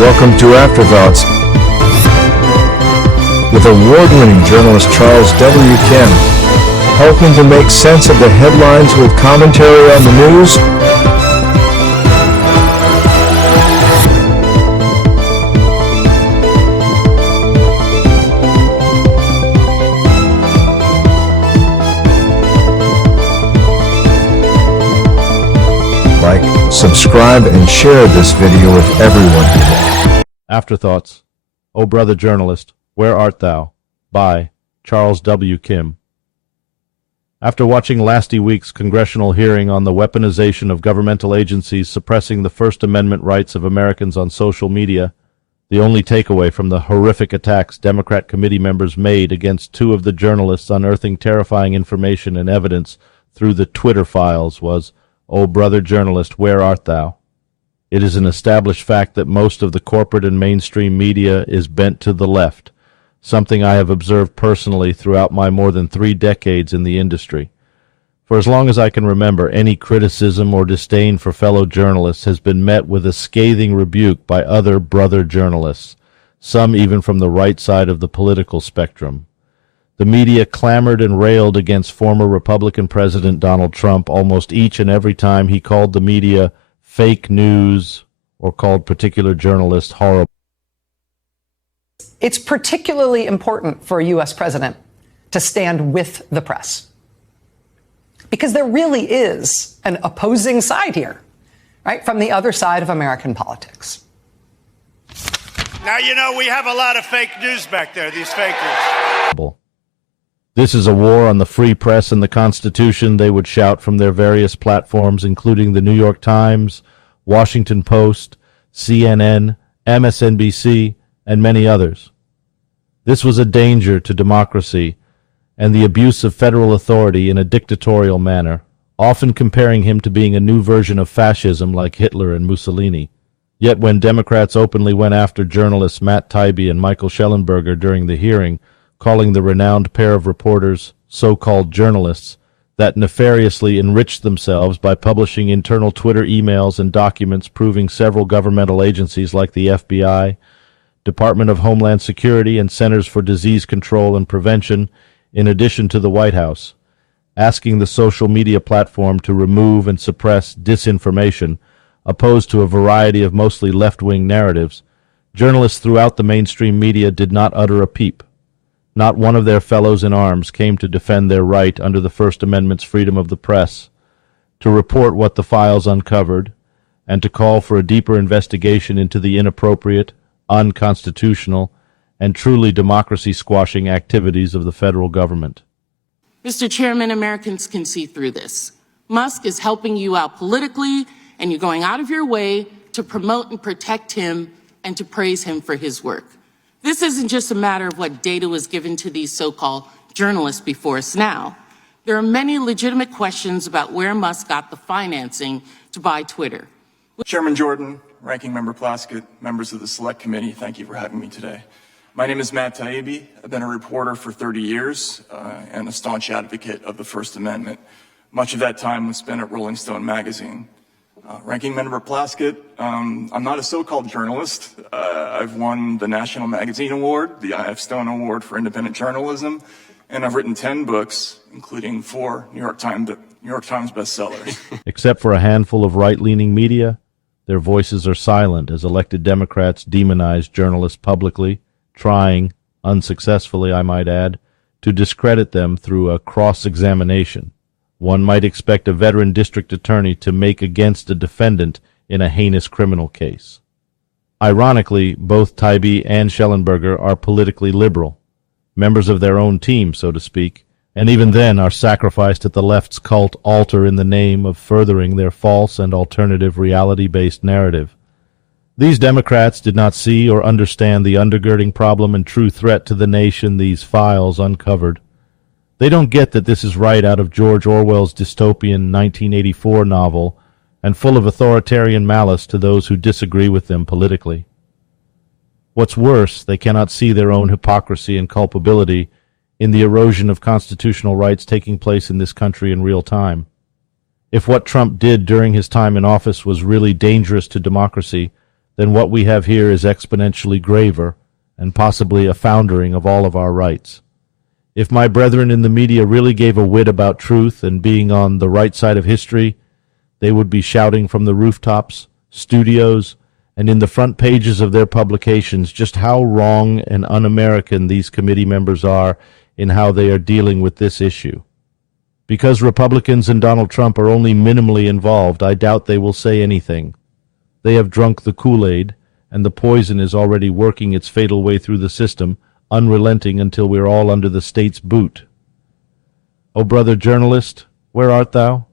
Welcome to Afterthoughts with award-winning journalist Charles W. Kim, helping to make sense of the headlines with commentary on the news. Like, subscribe, and share this video with everyone you know. Afterthoughts. O Brother Journalist, Where Art Thou? By Charles W. Kim. After watching last week's congressional hearing on the weaponization of governmental agencies suppressing the First Amendment rights of Americans on social media, the only takeaway from the horrific attacks Democrat committee members made against two of the journalists unearthing terrifying information and evidence through the Twitter files was, O Brother Journalist, Where Art Thou? It is an established fact that most of the corporate and mainstream media is bent to the left, something I have observed personally throughout my more than 3 decades in the industry. For as long as I can remember, any criticism or disdain for fellow journalists has been met with a scathing rebuke by other brother journalists, some even from the right side of the political spectrum. The media clamored and railed against former Republican President Donald Trump almost each and every time he called the media fake news or called particular journalists horrible. It's particularly important for a U.S. president to stand with the press, because there really is an opposing side here, right, from the other side of American politics. Now, you know, we have a lot of fake news back there, these fakers. This is a war on the free press and the Constitution, they would shout from their various platforms, including the New York Times, Washington Post, CNN, MSNBC, and many others. This was a danger to democracy and the abuse of federal authority in a dictatorial manner, often comparing him to being a new version of fascism like Hitler and Mussolini. Yet when Democrats openly went after journalists Matt Taibbi and Michael Shellenberger during the hearing, calling the renowned pair of reporters so-called journalists that nefariously enriched themselves by publishing internal Twitter emails and documents proving several governmental agencies like the FBI, Department of Homeland Security, and Centers for Disease Control and Prevention, in addition to the White House, asking the social media platform to remove and suppress disinformation, opposed to a variety of mostly left-wing narratives, journalists throughout the mainstream media did not utter a peep. Not one of their fellows in arms came to defend their right under the First Amendment's freedom of the press, to report what the files uncovered, and to call for a deeper investigation into the inappropriate, unconstitutional, and truly democracy-squashing activities of the federal government. Mr. Chairman, Americans can see through this. Musk is helping you out politically, and you're going out of your way to promote and protect him and to praise him for his work. This isn't just a matter of what data was given to these so-called journalists before us now. There are many legitimate questions about where Musk got the financing to buy Twitter. Chairman Jordan, Ranking Member Plaskett, members of the Select Committee, thank you for having me today. My name is Matt Taibbi. I've been a reporter for 30 years and a staunch advocate of the First Amendment. Much of that time was spent at Rolling Stone magazine. Ranking Member Plaskett, I'm not a so-called journalist. I've won the National Magazine Award, the I.F. Stone Award for Independent Journalism, and I've written 10 books, including 4 New York Times bestsellers. Except for a handful of right-leaning media, their voices are silent as elected Democrats demonize journalists publicly, trying, unsuccessfully I might add, to discredit them through a cross-examination. One might expect a veteran district attorney to make against a defendant in a heinous criminal case. Ironically, both Taibbi and Shellenberger are politically liberal, members of their own team, so to speak, and even then are sacrificed at the left's cult altar in the name of furthering their false and alternative reality-based narrative. These Democrats did not see or understand the undergirding problem and true threat to the nation these files uncovered. They don't get that this is right out of George Orwell's dystopian 1984 novel and full of authoritarian malice to those who disagree with them politically. What's worse, they cannot see their own hypocrisy and culpability in the erosion of constitutional rights taking place in this country in real time. If what Trump did during his time in office was really dangerous to democracy, then what we have here is exponentially graver and possibly a foundering of all of our rights. If my brethren in the media really gave a whit about truth and being on the right side of history, they would be shouting from the rooftops, studios, and in the front pages of their publications just how wrong and un-American these committee members are in how they are dealing with this issue. Because Republicans and Donald Trump are only minimally involved, I doubt they will say anything. They have drunk the Kool-Aid, and the poison is already working its fatal way through the system, unrelenting until we're all under the state's boot. O brother journalist, where art thou?